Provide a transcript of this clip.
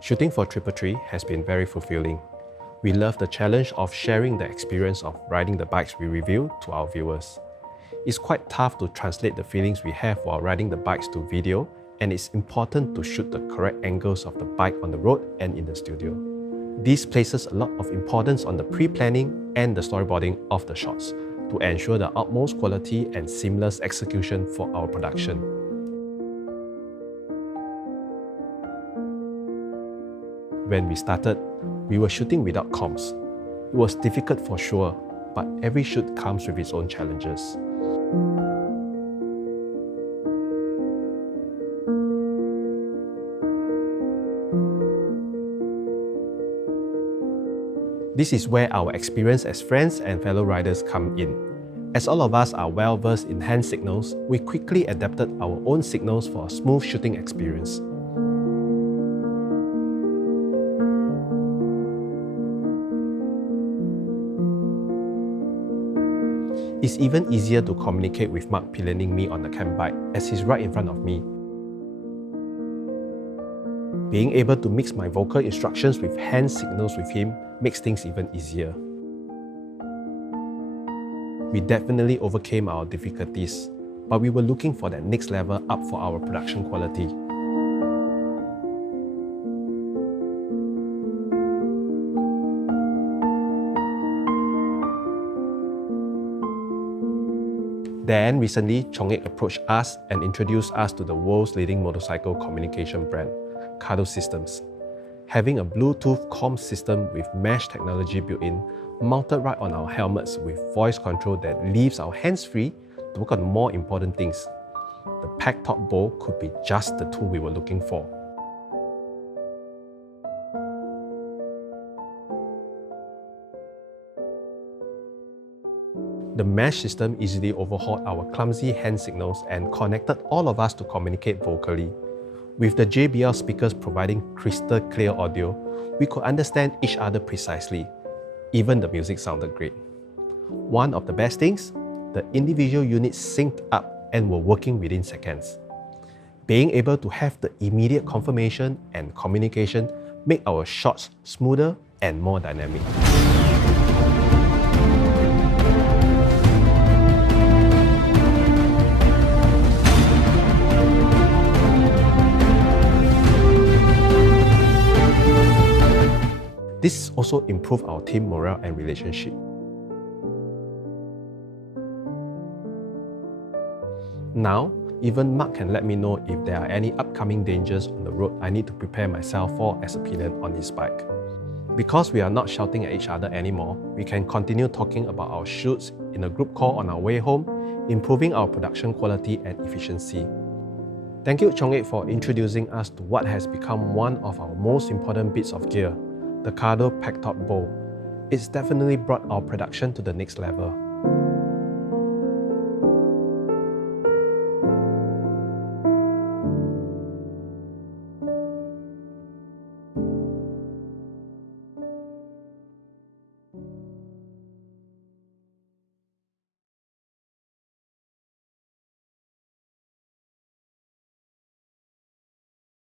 Shooting for Tri333 has been very fulfilling. We love the challenge of sharing the experience of riding the bikes we review to our viewers. It's quite tough to translate the feelings we have while riding the bikes to video, and it's important to shoot the correct angles of the bike on the road and in the studio. This places a lot of importance on the pre-planning and the storyboarding of the shots to ensure the utmost quality and seamless execution for our production. When we started, we were shooting without comps. It was difficult for sure, but every shoot comes with its own challenges. This is where our experience as friends and fellow riders come in. As all of us are well versed in hand signals, we quickly adapted our own signals for a smooth shooting experience. It's even easier to communicate with Mark piloting me on the cam bike as he's right in front of me. Being able to mix my vocal instructions with hand signals with him makes things even easier. We definitely overcame our difficulties, but we were looking for that next level up for our production quality. Then recently, Chongik approached us and introduced us to the world's leading motorcycle communication brand, Cardo Systems. Having a Bluetooth comm system with mesh technology built in, mounted right on our helmets with voice control that leaves our hands free to work on more important things. The Packtalk Bold could be just the tool we were looking for. The mesh system easily overhauled our clumsy hand signals and connected all of us to communicate vocally. With the JBL speakers providing crystal clear audio, we could understand each other precisely. Even the music sounded great. One of the best things, the individual units synced up and were working within seconds. Being able to have the immediate confirmation and communication made our shots smoother and more dynamic. This also improved our team morale and relationship. Now, even Mark can let me know if there are any upcoming dangers on the road I need to prepare myself for as a pillion on his bike. Because we are not shouting at each other anymore, we can continue talking about our shoots in a group call on our way home, improving our production quality and efficiency. Thank you, Chongik, for introducing us to what has become one of our most important bits of gear, the Cardo Packtalk Bold. It's definitely brought our production to the next level.